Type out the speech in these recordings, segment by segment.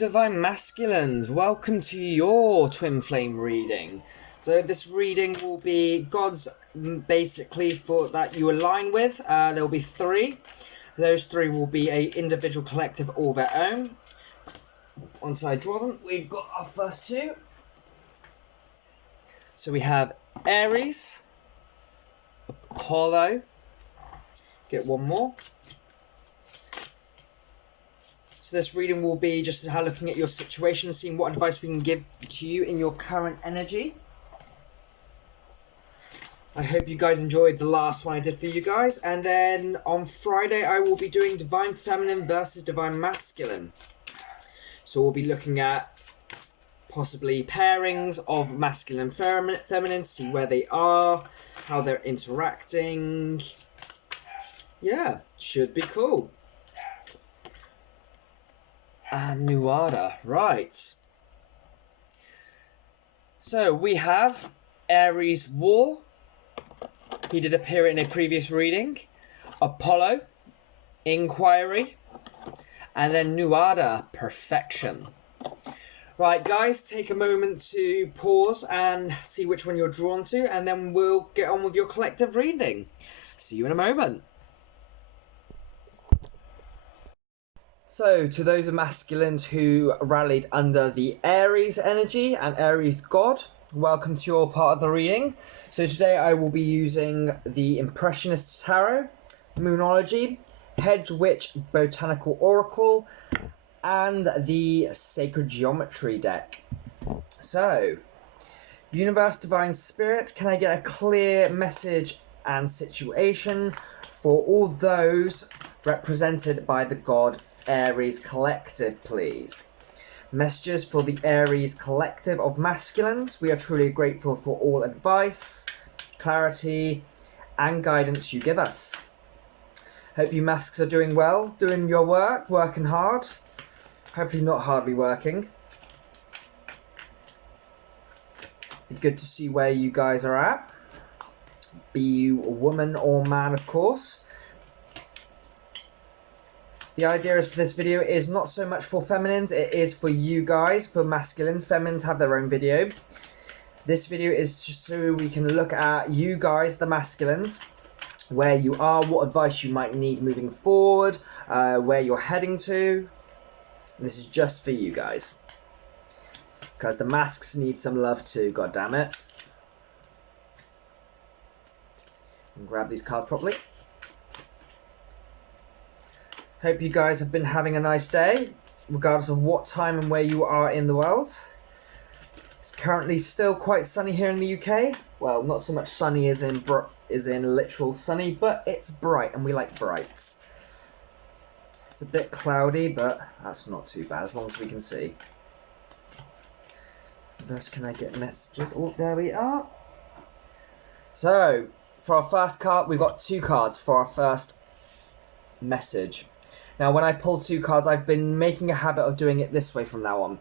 Divine Masculines, welcome to your Twin Flame reading. So this reading will be God's basically for that you align with. There will be three. Those three will be a individual, collective, or their own. Once I draw them, we've got our first two. So we have Aries, Apollo, get one more. So this reading will be just looking at your situation, seeing what advice we can give to you in your current energy. I hope you guys enjoyed the last one I did for you guys. And then on Friday, I will be doing Divine Feminine versus Divine Masculine. So we'll be looking at possibly pairings of masculine and feminine, see where they are, how they're interacting. Yeah, should be cool. And Nuada, right. So we have Aries War. He did appear in a previous reading. Apollo, Inquiry. And then Nuada, Perfection. Right, guys, take a moment to pause and see which one you're drawn to, and then we'll get on with your collective reading. See you in a moment. So, to those masculines who rallied under the Aries energy and Aries God, welcome to your part of the reading. So today I will be using the Impressionist Tarot, Moonology, Hedge Witch Botanical Oracle, and the Sacred Geometry deck. So, Universe, Divine Spirit, can I get a clear message and situation for all those represented by the God Aries Collective, please? Messages for the Aries Collective of masculines. We are truly grateful for all advice, clarity, and guidance you give us. Hope you masks are doing well, doing your work, working hard. Hopefully not hardly working. Good to see where you guys are at. Be you a woman or man, of course. The idea is for this video is not so much for feminines, it is for you guys, for masculines. Feminines have their own video. This video is just so we can look at you guys, the masculines, where you are, what advice you might need moving forward, where you're heading to. This is just for you guys. Because the masks need some love too, god damn it. And grab these cards properly. Hope you guys have been having a nice day, regardless of what time and where you are in the world. It's currently still quite sunny here in the UK. Well, not so much sunny as in literal sunny, but it's bright, and we like bright. It's a bit cloudy, but that's not too bad, as long as we can see. First, can I get messages? Oh, there we are. So, for our first card, we've got two cards for our first message. Now, when I pull two cards, I've been making a habit of doing it this way from now on.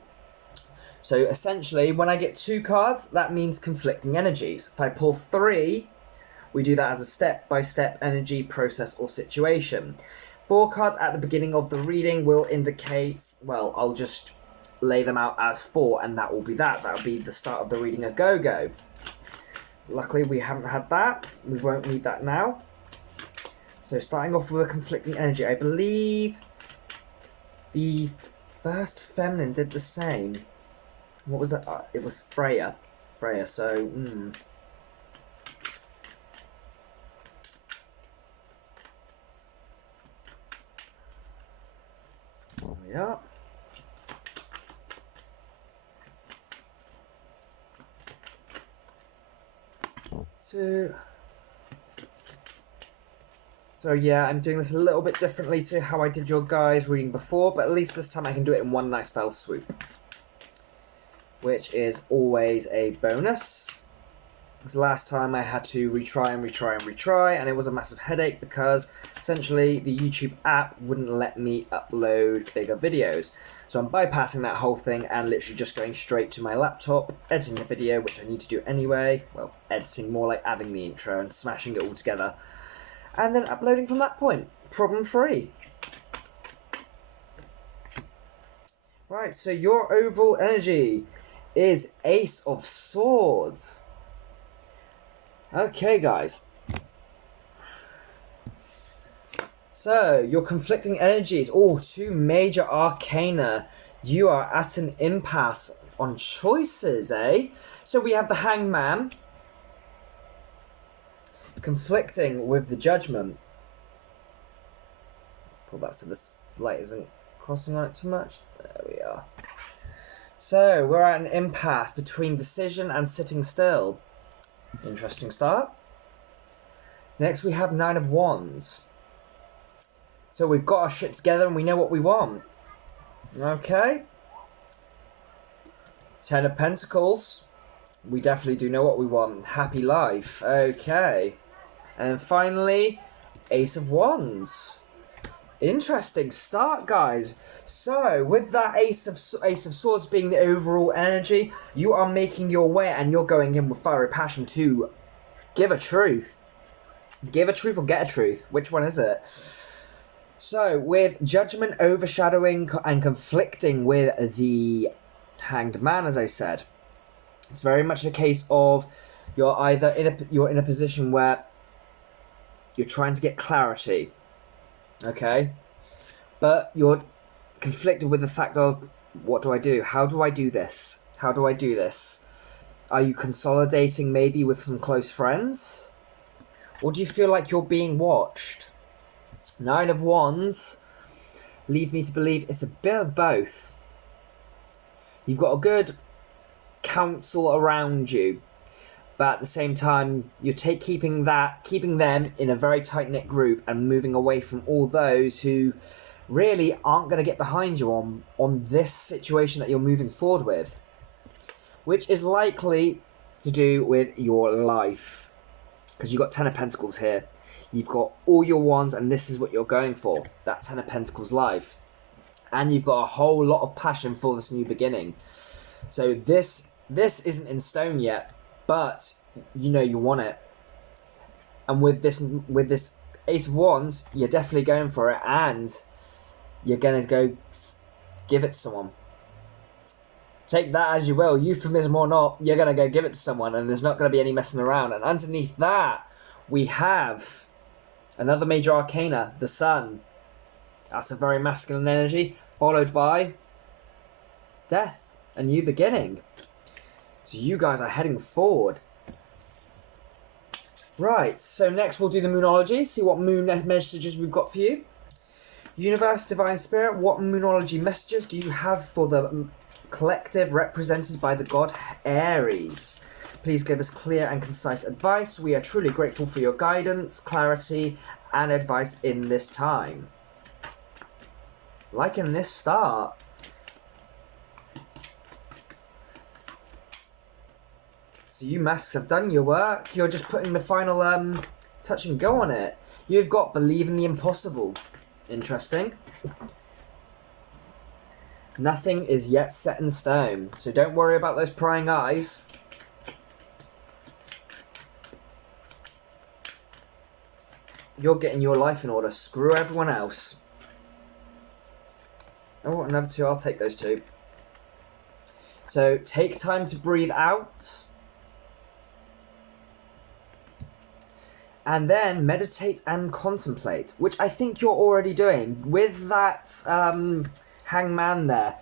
So, essentially, when I get two cards, that means conflicting energies. If I pull three, we do that as a step-by-step energy, process, or situation. 4 cards at the beginning of the reading will indicate, well, I'll just lay them out as 4, and that will be that. That will be the start of the reading a go-go. Luckily, we haven't had that. We won't need that now. So, starting off with a conflicting energy, I believe the first feminine did the same. What was that? It was Freya. So, There we are. Two. So yeah, I'm doing this a little bit differently to how I did your guys' reading before, but at least this time I can do it in one nice fell swoop, which is always a bonus. Because last time I had to retry, and it was a massive headache because essentially the YouTube app wouldn't let me upload bigger videos. So I'm bypassing that whole thing and literally just going straight to my laptop, editing the video, which I need to do anyway. Well, editing, more like adding the intro and smashing it all together. And then uploading from that point, problem free. Right, so your overall energy is Ace of Swords. Okay, guys. So, your conflicting energies. Oh, two major arcana. You are at an impasse on choices, eh? So we have the Hangman conflicting with the Judgment. Pull that so this light isn't crossing on it too much. There we are. So, we're at an impasse between decision and sitting still. Interesting start. Next, we have Nine of Wands. So we've got our shit together and we know what we want. Okay. Ten of Pentacles. We definitely do know what we want. Happy life. Okay. And finally, Ace of Wands. Interesting start, guys. So, with that Ace of Swords being the overall energy, you are making your way and you're going in with fiery passion to give a truth. Give a truth or get a truth. Which one is it? So, with Judgment overshadowing and conflicting with the Hanged Man, as I said, it's very much a case of you're either in a position where you're trying to get clarity, okay, but you're conflicted with the fact of what do I do? How do I do this? How do I do this? Are you consolidating maybe with some close friends, or do you feel like you're being watched? Nine of Wands leads me to believe it's a bit of both. You've got a good counsel around you, but at the same time, you're keeping them in a very tight-knit group and moving away from all those who really aren't going to get behind you on this situation that you're moving forward with, which is likely to do with your life, because you've got Ten of Pentacles here. You've got all your wands, and this is what you're going for, that Ten of Pentacles life. And you've got a whole lot of passion for this new beginning. So this isn't in stone yet, but you know you want it. And with this Ace of Wands, you're definitely going for it, and you're going to go give it to someone. Take that as you will, euphemism or not, you're going to go give it to someone, and there's not going to be any messing around. And underneath that, we have another major arcana, the Sun. That's a very masculine energy, followed by death, a new beginning. So you guys are heading forward. Right, so next we'll do the Moonology, see what moon messages we've got for you. Universe, Divine Spirit, what Moonology messages do you have for the collective represented by the god Aries? Please give us clear and concise advice. We are truly grateful for your guidance, clarity, and advice in this time. Liking this start. So you masks have done your work. You're just putting the final touch and go on it. You've got believe in the impossible. Interesting. Nothing is yet set in stone, so don't worry about those prying eyes. You're getting your life in order. Screw everyone else. Oh, another two. I'll take those two. So take time to breathe out. And then meditate and contemplate, which I think you're already doing with that hangman there.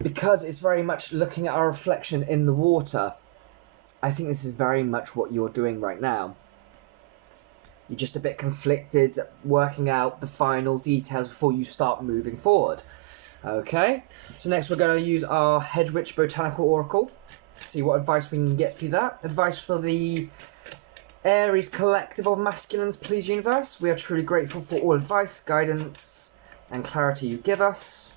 Because it's very much looking at our reflection in the water. I think this is very much what you're doing right now. You're just a bit conflicted, working out the final details before you start moving forward. Okay, so next we're going to use our Hedwig Botanical Oracle. See what advice we can get through that. Advice for the Aries Collective of Masculines, please, Universe. We are truly grateful for all advice, guidance, and clarity you give us.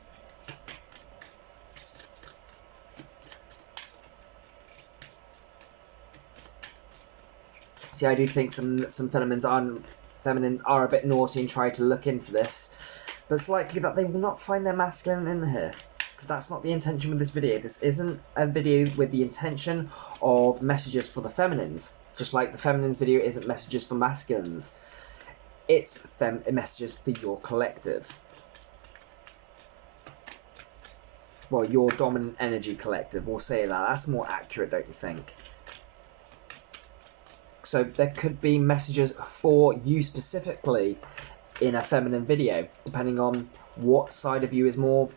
See, I do think some feminines are a bit naughty and try to look into this, but it's likely that they will not find their masculine in here, because that's not the intention with this video. This isn't a video with the intention of messages for the feminines. Just like the feminines video isn't messages for masculines. It's messages for your collective. Well, your dominant energy collective, we'll say that. That's more accurate, don't you think? So there could be messages for you specifically in a feminine video, depending on what side of you is more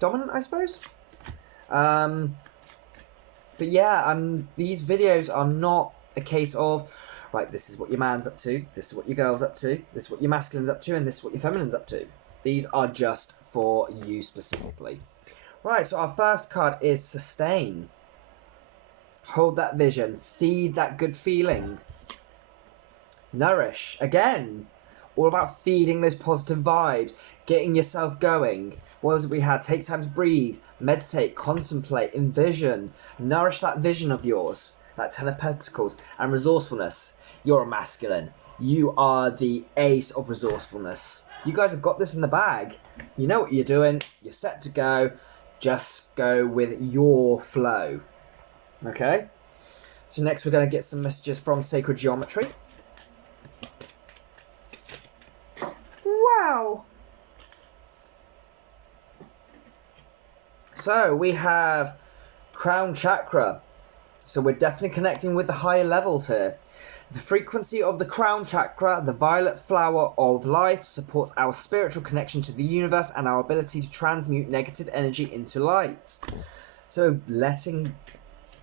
dominant, I suppose. But yeah, these videos are not a case of, right, this is what your man's up to, this is what your girl's up to, this is what your masculine's up to, and this is what your feminine's up to. These are just for you specifically. Right, so our first card is Sustain. Hold that vision. Feed that good feeling. Nourish. Again, all about feeding those positive vibes, getting yourself going. What was it we had? Take time to breathe, meditate, contemplate, envision. Nourish that vision of yours, that Ten of Pentacles, and resourcefulness. You're a masculine. You are the ace of resourcefulness. You guys have got this in the bag. You know what you're doing. You're set to go. Just go with your flow. Okay? So next we're going to get some messages from Sacred Geometry. Wow! So we have Crown Chakra. So we're definitely connecting with the higher levels here. The frequency of the Crown Chakra, the violet flower of life, supports our spiritual connection to the universe and our ability to transmute negative energy into light. So letting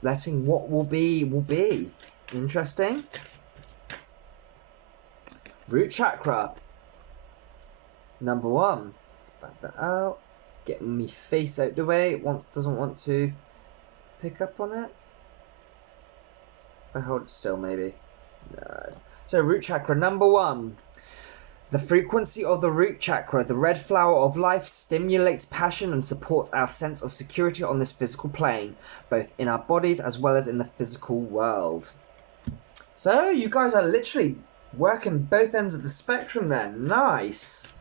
what will be. Interesting. Root Chakra. Number 1. Let's back that out. Get me face out the way. It doesn't want to pick up on it. I hold it still, maybe. No. So root chakra number 1. The frequency of the root chakra, the red flower of life, stimulates passion and supports our sense of security on this physical plane, both in our bodies as well as in the physical world. So you guys are literally working both ends of the spectrum there. Nice.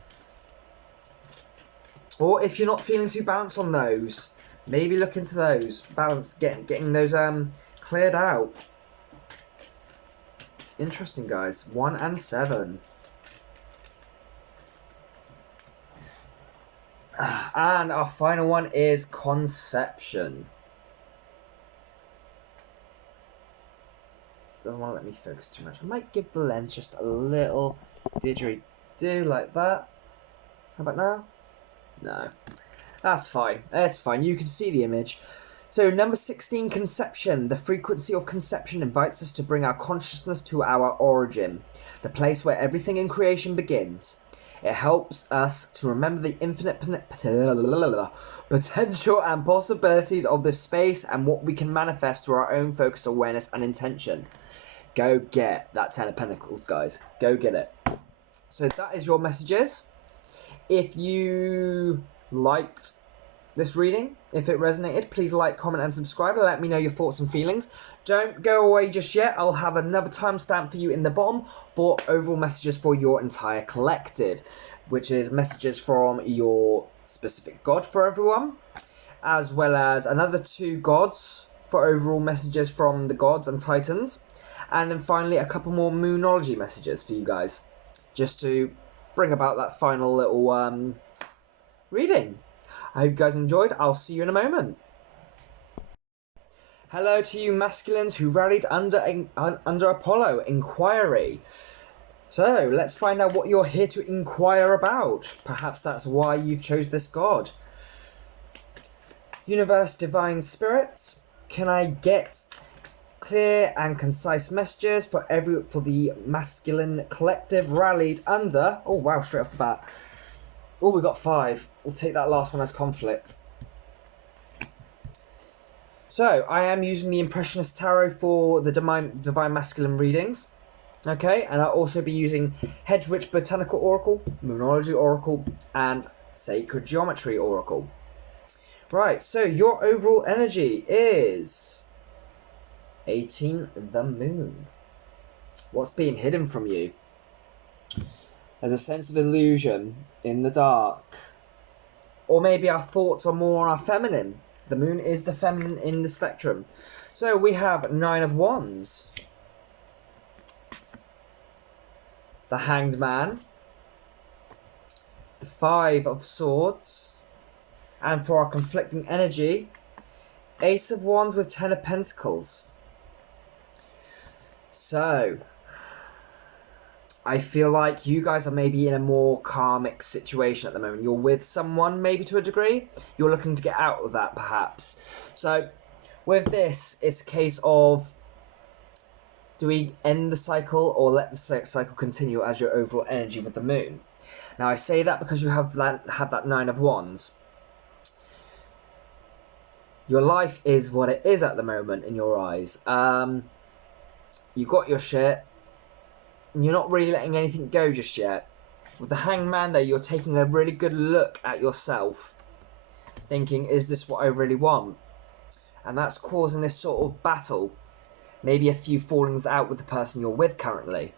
Or if you're not feeling too balanced on those, maybe look into those. Balance, getting those cleared out. Interesting, guys. 1 and 7. And our final one is Conception. Doesn't want to let me focus too much. I might give the lens just a little didgeridoo like that. How about now? No. That's fine. It's fine. You can see the image. So number 16, Conception. The frequency of conception invites us to bring our consciousness to our origin, the place where everything in creation begins. It helps us to remember the infinite potential and possibilities of this space and what we can manifest through our own focused awareness and intention. Go get that 10 of Pentacles, guys. Go get it. So that is your messages. If you liked this reading, if it resonated, please like, comment and subscribe and let me know your thoughts and feelings. Don't go away just yet. I'll have another timestamp for you in the bottom for overall messages for your entire collective, which is messages from your specific god for everyone, as well as another 2 gods for overall messages from the gods and titans, and then finally a couple more moonology messages for you guys, just to bring about that final little reading. I hope you guys enjoyed. I'll see you in a moment. Hello to you masculines who rallied under Apollo inquiry. So let's find out what you're here to inquire about. Perhaps that's why you've chose this god. Universe, divine spirits, can I get clear and concise messages for the masculine collective rallied under? Oh wow, straight off the bat. Oh, we got 5. We'll take that last one as conflict. So, I am using the Impressionist Tarot for the Divine Masculine readings. Okay, and I'll also be using Hedge Witch Botanical Oracle, Moonology Oracle, and Sacred Geometry Oracle. Right, so your overall energy is 18 the Moon. What's being hidden from you? There's a sense of illusion in the dark. Or maybe our thoughts are more on our feminine. The moon is the feminine in the spectrum. So we have 9 of Wands. The Hanged Man. The 5 of Swords. And for our conflicting energy, Ace of Wands with Ten of Pentacles. So, I feel like you guys are maybe in a more karmic situation at the moment. You're with someone, maybe to a degree. You're looking to get out of that, perhaps. So, with this, it's a case of, do we end the cycle or let the cycle continue as your overall energy with the moon? Now, I say that because you have that Nine of Wands. Your life is what it is at the moment in your eyes. You got your shit. You're not really letting anything go just yet. With the Hanged Man there, you're taking a really good look at yourself, thinking, is this what I really want? And that's causing this sort of battle. Maybe a few fallings out with the person you're with currently.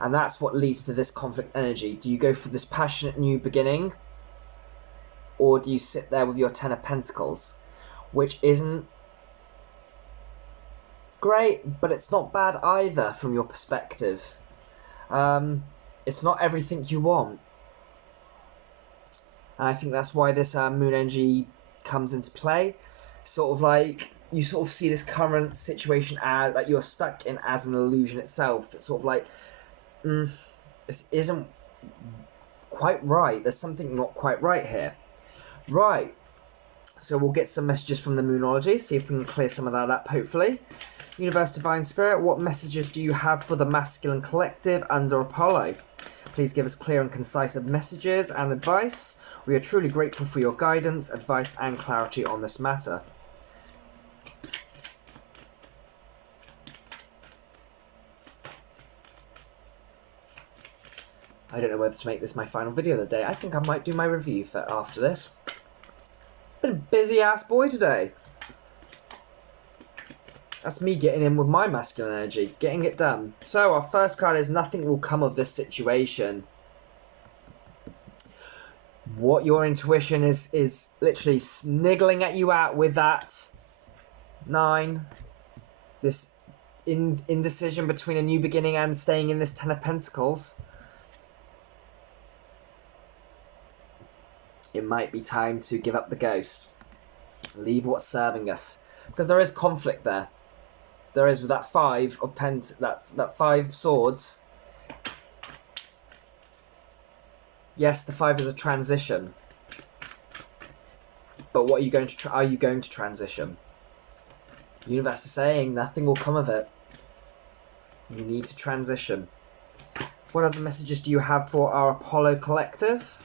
And that's what leads to this conflict energy. Do you go for this passionate new beginning? Or do you sit there with your Ten of Pentacles? Which isn't great, but it's not bad either from your perspective. It's not everything you want. And I think that's why this moon energy comes into play. Sort of like, you sort of see this current situation as that you're stuck in as an illusion itself. It's sort of like, this isn't quite right. There's something not quite right here. Right. So we'll get some messages from the Moonology, see if we can clear some of that up, hopefully. Universe, Divine Spirit, what messages do you have for the Masculine Collective under Apollo? Please give us clear and concise messages and advice. We are truly grateful for your guidance, advice and clarity on this matter. I don't know whether to make this my final video of the day. I think I might do my review for after this. Been a busy ass boy today. That's me getting in with my masculine energy, getting it done. So our first card is nothing will come of this situation. What your intuition is literally sniggling at you out with that 9. This indecision between a new beginning and staying in this Ten of Pentacles. It might be time to give up the ghost. Leave what's serving us. Because there is conflict there. There is with that 5 of that 5 swords. Yes, the 5 is a transition. But what are you going to are you going to transition? The universe is saying nothing will come of it. You need to transition. What other messages do you have for our Apollo Collective?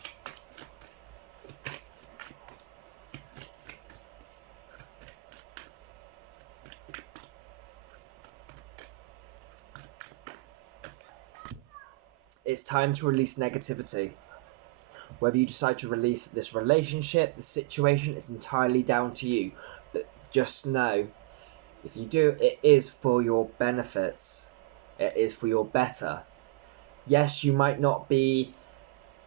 It's time to release negativity. Whether you decide to release this relationship, the situation, is entirely down to you. But just know, if you do, it is for your benefits. It is for your better. Yes, you might not be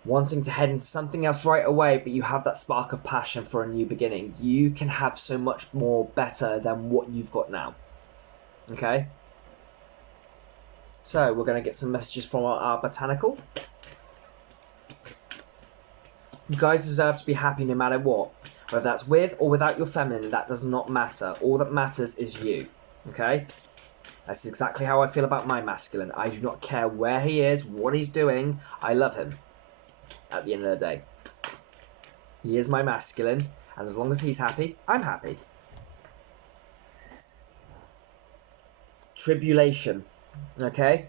wanting to head into something else right away, but you have that spark of passion for a new beginning. You can have so much more better than what you've got now. Okay? So, we're going to get some messages from our botanical. You guys deserve to be happy no matter what. Whether that's with or without your feminine, that does not matter. All that matters is you. Okay? That's exactly how I feel about my masculine. I do not care where he is, what he's doing. I love him. At the end of the day. He is my masculine. And as long as he's happy, I'm happy. Tribulation. Okay?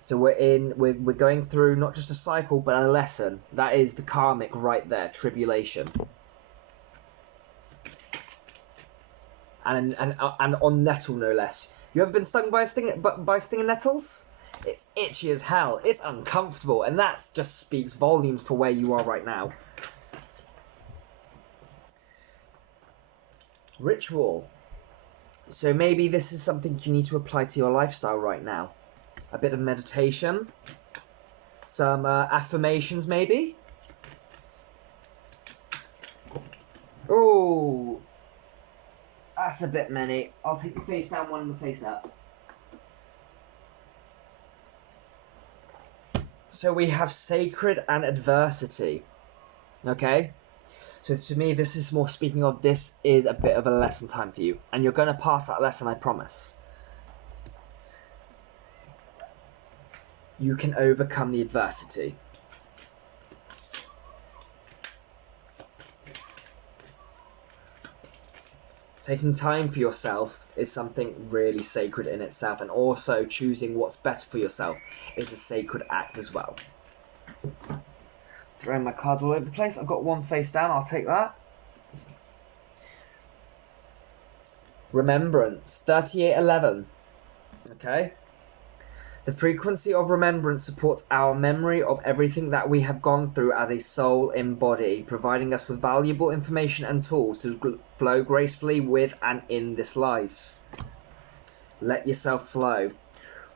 So we're going through not just a cycle, but a lesson. That is the karmic right there, tribulation. And on nettle, no less. You ever been stung by stinging nettles? It's itchy as hell. It's uncomfortable, and that just speaks volumes for where you are right now. Ritual. So maybe this is something you need to apply to your lifestyle right now. A bit of meditation. Some affirmations, maybe. Oh, that's a bit many. I'll take the face down, one and the face up. So we have sacred and adversity. Okay? So to me, this is more speaking of, this is a bit of a lesson time for you. And you're going to pass that lesson, I promise. You can overcome the adversity. Taking time for yourself is something really sacred in itself, and also choosing what's best for yourself is a sacred act as well. Throwing my cards all over the place. I've got one face down, I'll take that. Remembrance, 3811. Okay. The frequency of remembrance supports our memory of everything that we have gone through as a soul in body, providing us with valuable information and tools to flow gracefully with and in this life. Let yourself flow.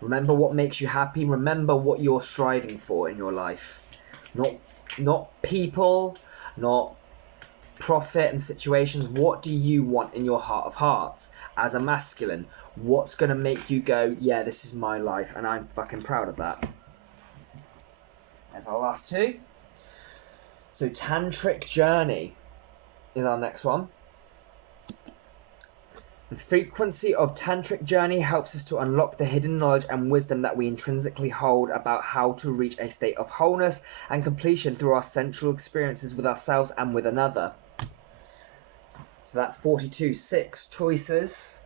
Remember what makes you happy. Remember what you're striving for in your life. Not people, not profit and situations. What do you want in your heart of hearts as a masculine? What's going to make you go, yeah, this is my life, and I'm fucking proud of that. There's our last two. So Tantric Journey is our next one. The frequency of Tantric Journey helps us to unlock the hidden knowledge and wisdom that we intrinsically hold about how to reach a state of wholeness and completion through our sensual experiences with ourselves and with another. So that's 42, 6 choices.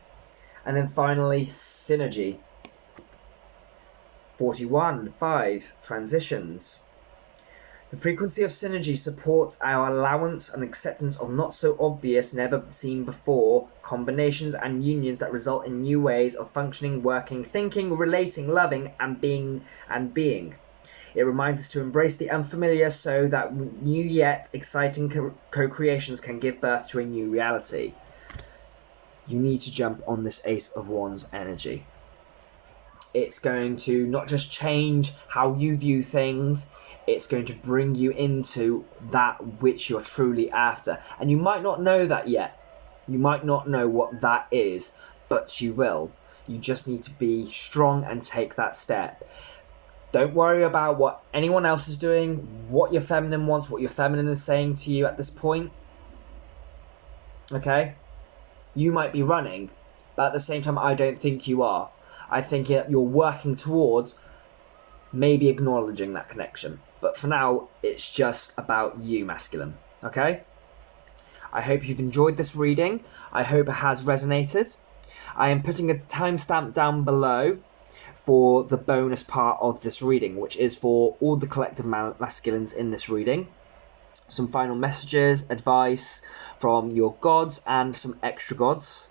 And then finally, Synergy. 41, 5 transitions. The frequency of synergy supports our allowance and acceptance of not so obvious, never seen before combinations and unions that result in new ways of functioning, working, thinking, relating, loving, and being. It reminds us to embrace the unfamiliar so that new yet exciting co-creations can give birth to a new reality. You need to jump on this Ace of Wands energy. It's going to not just change how you view things, it's going to bring you into that which you're truly after. And you might not know that yet. You might not know what that is, but you will. You just need to be strong and take that step. Don't worry about what anyone else is doing, what your feminine wants, what your feminine is saying to you at this point. Okay? You might be running, but at the same time, I don't think you are. I think you're working towards maybe acknowledging that connection. But for now, it's just about you, masculine. Okay? I hope you've enjoyed this reading. I hope it has resonated. I am putting a timestamp down below for the bonus part of this reading, which is for all the collective masculines in this reading. Some final messages, advice from your gods and some extra gods,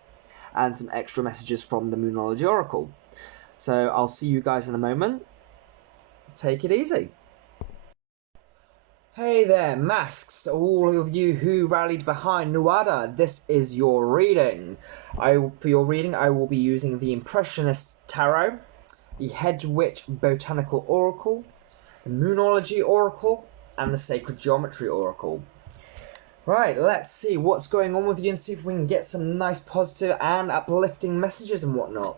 and some extra messages from the Moonology Oracle. So I'll see you guys in a moment. Take it easy. Hey there, masks, all of you who rallied behind Nuada, this is your reading. For your reading, I will be using the Impressionist Tarot, the Hedge Witch Botanical Oracle, the Moonology Oracle, and the Sacred Geometry Oracle. Right, let's see what's going on with you and see if we can get some nice positive and uplifting messages and whatnot.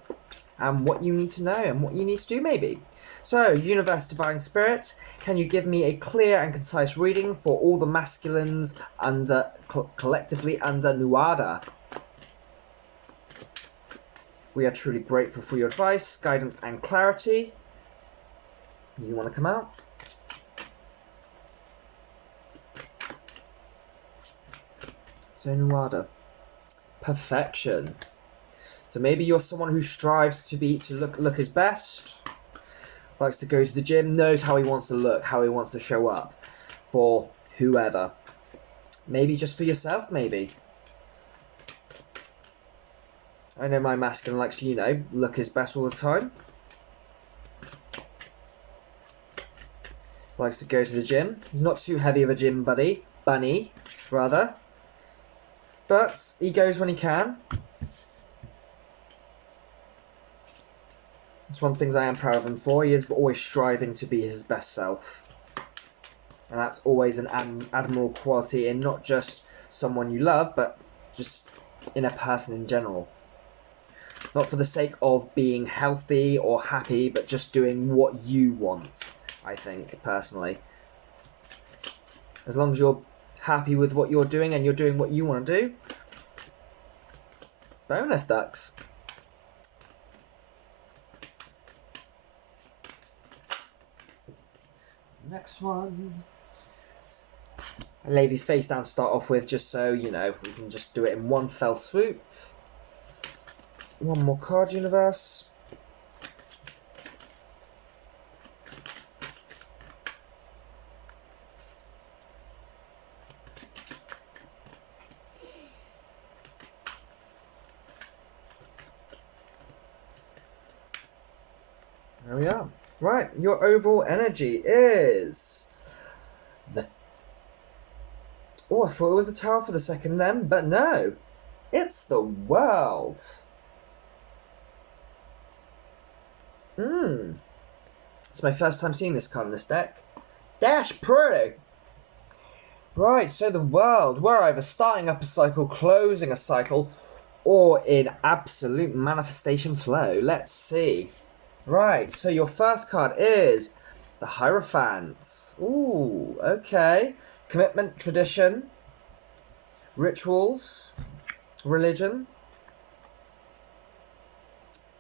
And what you need to know and what you need to do maybe. So, Universe Divine Spirit, can you give me a clear and concise reading for all the masculines collectively under Nuada? We are truly grateful for your advice, guidance and clarity. You want to come out? So Nuada. Perfection. So maybe you're someone who strives to look his best, likes to go to the gym, knows how he wants to look, how he wants to show up for whoever. Maybe just for yourself, maybe. I know my masculine likes to, look his best all the time. Likes to go to the gym. He's not too heavy of a gym bunny, rather. But he goes when he can. It's one of the things I am proud of him for. He is always striving to be his best self. And that's always an admirable quality in not just someone you love, but just in a person in general. Not for the sake of being healthy or happy, but just doing what you want, I think, personally. As long as you're happy with what you're doing and you're doing what you want to do, bonus ducks. Next one. Ladies face down to start off with, just so you know, we can just do it in one fell swoop. One more card, universe. There we are. Right, your overall energy is the... Oh, I thought it was the Tower for the second then, but no. It's the World. It's my first time seeing this card in this deck. Dash pretty. Right, so the World. We're either starting up a cycle, closing a cycle, or in absolute manifestation flow. Let's see. Right, so your first card is the Hierophant. Ooh, okay. Commitment, tradition, rituals, religion,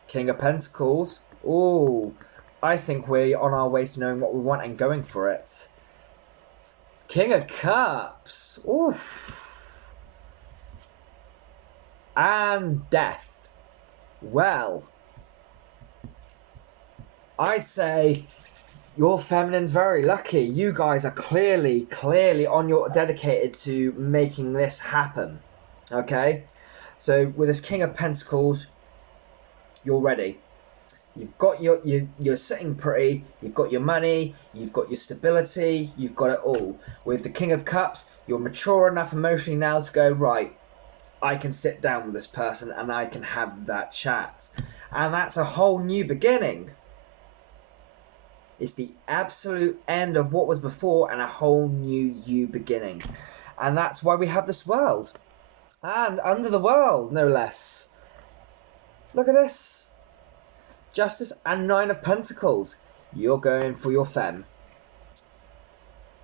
King of Pentacles. Ooh, I think we're on our way to knowing what we want and going for it. King of Cups. Ooh. And Death. Well, I'd say your feminine's very lucky. You guys are clearly on your dedicated to making this happen. Okay? So with this King of Pentacles, you're ready. You've got you're sitting pretty, you've got your money, you've got your stability, you've got it all. With the King of Cups, you're mature enough emotionally now to go, right, I can sit down with this person and I can have that chat. And that's a whole new beginning. It's the absolute end of what was before and a whole new you beginning. And that's why we have this world. And under the world, no less. Look at this. Justice and Nine of Pentacles. You're going for your femme.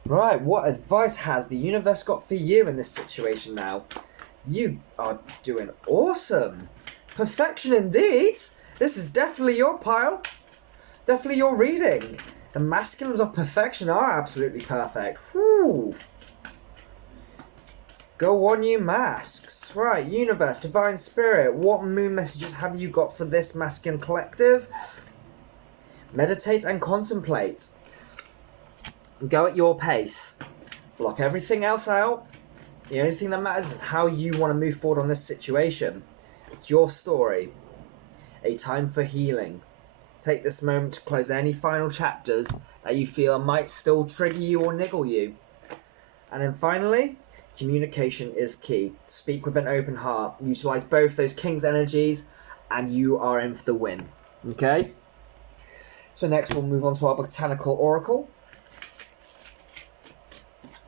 Right, what advice has the universe got for you in this situation now? You are doing awesome. Perfection indeed. This is definitely your pile. Definitely your reading. The masculines of perfection are absolutely perfect. Whew. Go on, you masks. Right, universe, divine spirit, what moon messages have you got for this masculine collective? Meditate and contemplate. Go at your pace. Block everything else out. The only thing that matters is how you want to move forward on this situation. It's your story. A time for healing. Take this moment to close any final chapters that you feel might still trigger you or niggle you. And then finally, communication is key. Speak with an open heart. Utilize both those king's energies and you are in for the win. Okay? So next we'll move on to our botanical oracle.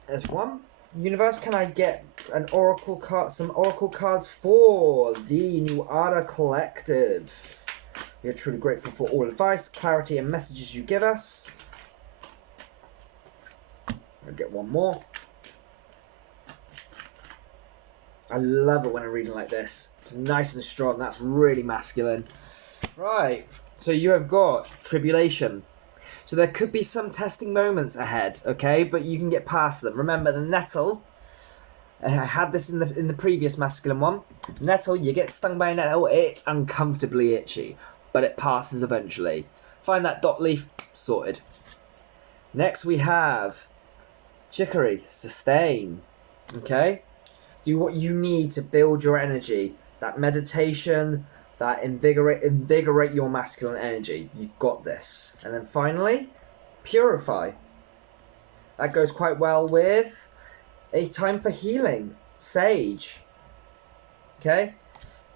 There's one. Universe, can I get an oracle card, some oracle cards for the Nuada Collective? We are truly grateful for all advice, clarity, and messages you give us. I'll get one more. I love it when I'm reading like this. It's nice and strong. That's really masculine. Right. So you have got tribulation. So there could be some testing moments ahead, okay? But you can get past them. Remember, the nettle. I had this in the previous masculine one. Nettle, you get stung by a nettle. It's uncomfortably itchy. But it passes eventually. Find that dot leaf, sorted. Next we have chicory, sustain. Okay? Do what you need to build your energy. That meditation, that invigorate your masculine energy. You've got this. And then finally, purify. That goes quite well with a time for healing, sage. Okay?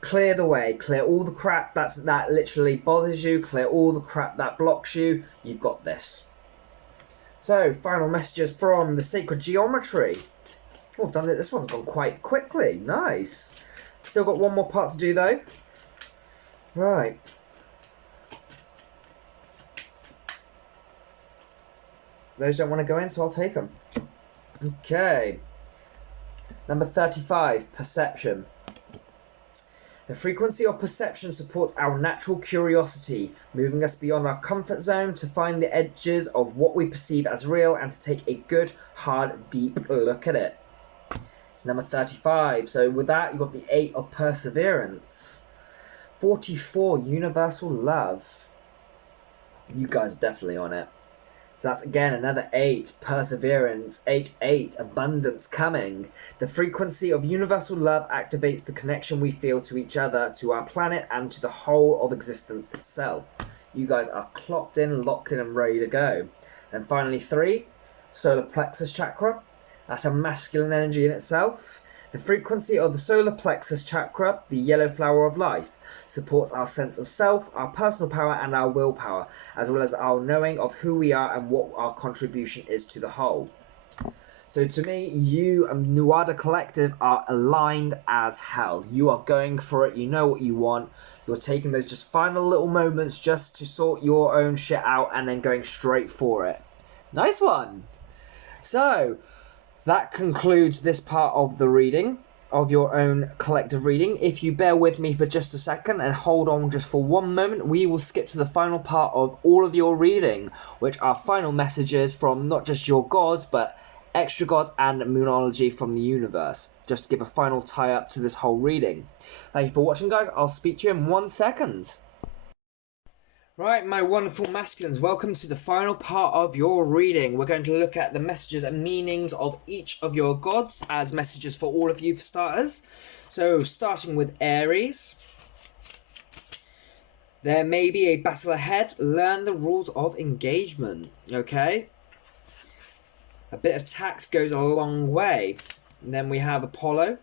Clear the way, clear all the crap that literally bothers you, clear all the crap that blocks you. You've got this. So, final messages from the sacred geometry. Oh, I've done it. This one's gone quite quickly. Nice. Still got one more part to do though. Right. Those don't want to go in, so I'll take them. Okay. Number 35, perception. The frequency of perception supports our natural curiosity, moving us beyond our comfort zone to find the edges of what we perceive as real and to take a good, hard, deep look at it. It's number 35. So with that, you've got the 8 of perseverance. 44, universal love. You guys are definitely on it. So that's again another 8, perseverance, 8, abundance coming. The frequency of universal love activates the connection we feel to each other, to our planet, and to the whole of existence itself. You guys are clocked in, locked in, and ready to go. And finally 3, solar plexus chakra. That's a masculine energy in itself. The frequency of the solar plexus chakra, the yellow flower of life, supports our sense of self, our personal power, and our willpower, as well as our knowing of who we are and what our contribution is to the whole. So to me, you and Nuada Collective are aligned as hell. You are going for it, you know what you want, you're taking those just final little moments just to sort your own shit out and then going straight for it. Nice one! So, that concludes this part of the reading, of your own collective reading. If you bear with me for just a second and hold on just for one moment, we will skip to the final part of all of your reading, which are final messages from not just your gods, but extra gods and moonology from the universe, just to give a final tie-up to this whole reading. Thank you for watching, guys. I'll speak to you in 1 second. Right, my wonderful masculines, welcome to the final part of your reading. We're going to look at the messages and meanings of each of your gods as messages for all of you for starters. So, starting with Aries. There may be a battle ahead. Learn the rules of engagement, okay? A bit of tact goes a long way. And then we have Apollo.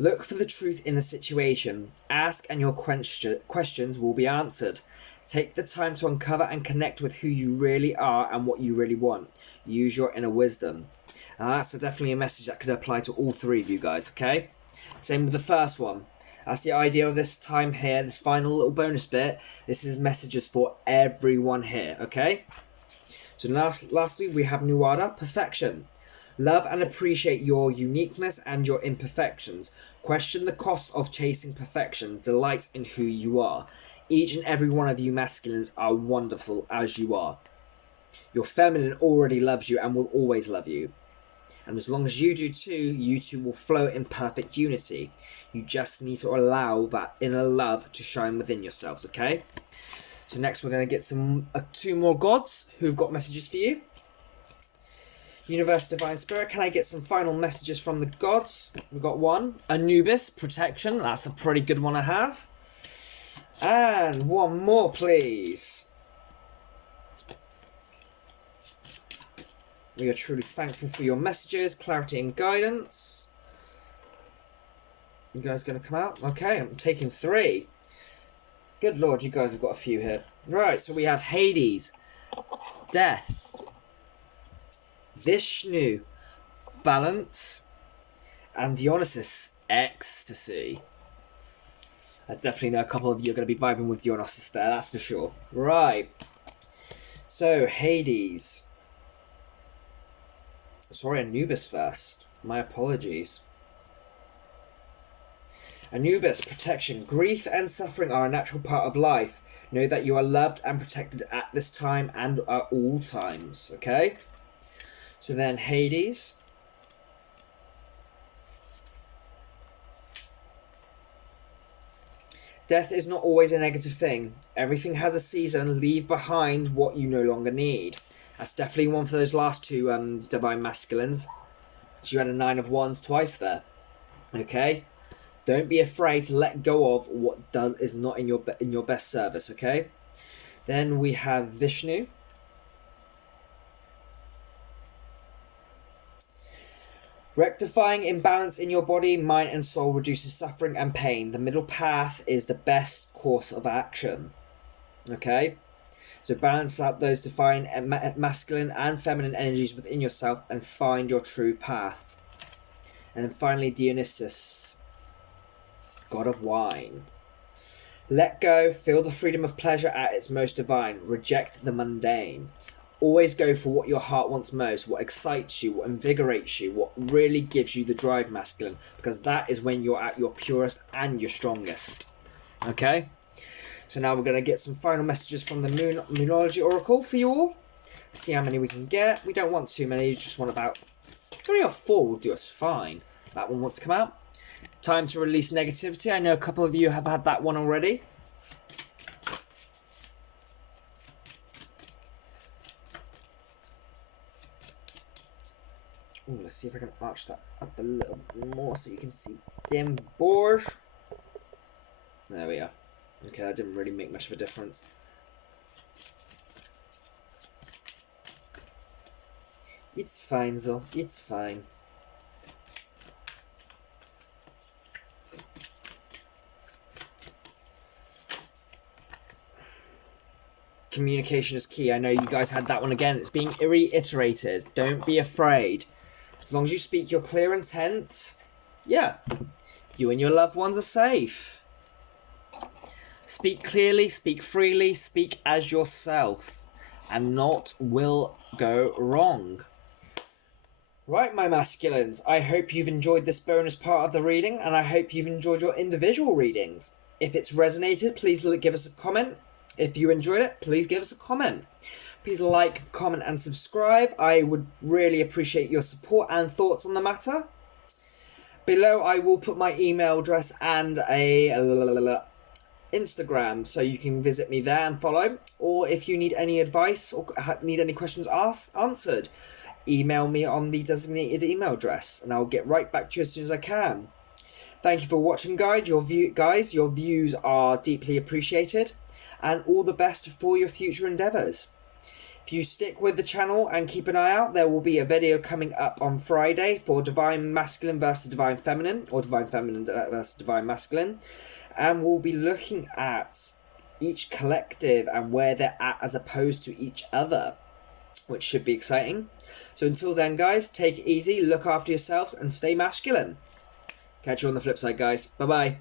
Look for the truth in the situation. Ask and your questions will be answered. Take the time to uncover and connect with who you really are and what you really want. Use your inner wisdom. Now that's definitely a message that could apply to all 3 of you guys, okay? Same with the first one. That's the idea of this time here, this final little bonus bit. This is messages for everyone here, okay? So lastly, we have Nuada, perfection. Love and appreciate your uniqueness and your imperfections. Question the costs of chasing perfection. Delight in who you are. Each and every one of you masculines are wonderful as you are. Your feminine already loves you and will always love you. And as long as you do too, you two will flow in perfect unity. You just need to allow that inner love to shine within yourselves, okay? So next we're going to get some 2 more gods who've got messages for you. Universe, Divine Spirit, can I get some final messages from the gods? We've got 1. Anubis, protection. That's a pretty good one to have. And 1 more, please. We are truly thankful for your messages, clarity and guidance. You guys going to come out? Okay, I'm taking 3. Good lord, you guys have got a few here. Right, so we have Hades, death. Vishnu, balance, and Dionysus, ecstasy. I definitely know a couple of you are going to be vibing with Dionysus there, that's for sure. Right. So, Hades. Sorry, Anubis first. My apologies. Anubis, protection. Grief and suffering are a natural part of life. Know that you are loved and protected at this time and at all times, okay? So then Hades. Death is not always a negative thing. Everything has a season. Leave behind what you no longer need. That's definitely one for those last 2 divine masculines. You had a 9 of Wands twice there. Okay? Don't be afraid to let go of what is not in your best service, okay? Then we have Vishnu. Rectifying imbalance in your body, mind and soul reduces suffering and pain. The middle path is the best course of action. Okay? So balance out those divine masculine and feminine energies within yourself and find your true path. And then finally Dionysus, god of wine. Let go, feel the freedom of pleasure at its most divine. Reject the mundane. Always go for what your heart wants most, what excites you, what invigorates you, what really gives you the drive, masculine, because that is when you're at your purest and your strongest. Okay? So now we're going to get some final messages from the Moonology Oracle for you all. See how many we can get. We don't want too many, we just want about 3 or 4 will do us fine. That one wants to come out. Time to release negativity. I know a couple of you have had that one already. Ooh, let's see if I can arch that up a little more so you can see them boars. There we are. Okay, that didn't really make much of a difference. It's fine, though. It's fine. Communication is key. I know you guys had that one again. It's being reiterated. Don't be afraid. As long as you speak your clear intent, yeah, you and your loved ones are safe. Speak clearly, speak freely, speak as yourself, and naught will go wrong. Right, my masculines, I hope you've enjoyed this bonus part of the reading, and I hope you've enjoyed your individual readings. If it's resonated, please give us a comment. If you enjoyed it, please give us a comment. Please like, comment, and subscribe. I would really appreciate your support and thoughts on the matter. Below, I will put my email address and a Instagram, so you can visit me there and follow. Or if you need any advice or need any questions answered, email me on the designated email address, and I'll get right back to you as soon as I can. Thank you for watching, guys. Your views are deeply appreciated, and all the best for your future endeavours. If you stick with the channel and keep an eye out, there will be a video coming up on Friday for Divine Masculine versus Divine Feminine, or Divine Feminine versus Divine Masculine, and we'll be looking at each collective and where they're at as opposed to each other, which should be exciting. So until then, guys, take it easy, look after yourselves, and stay masculine. Catch you on the flip side, guys. Bye-bye.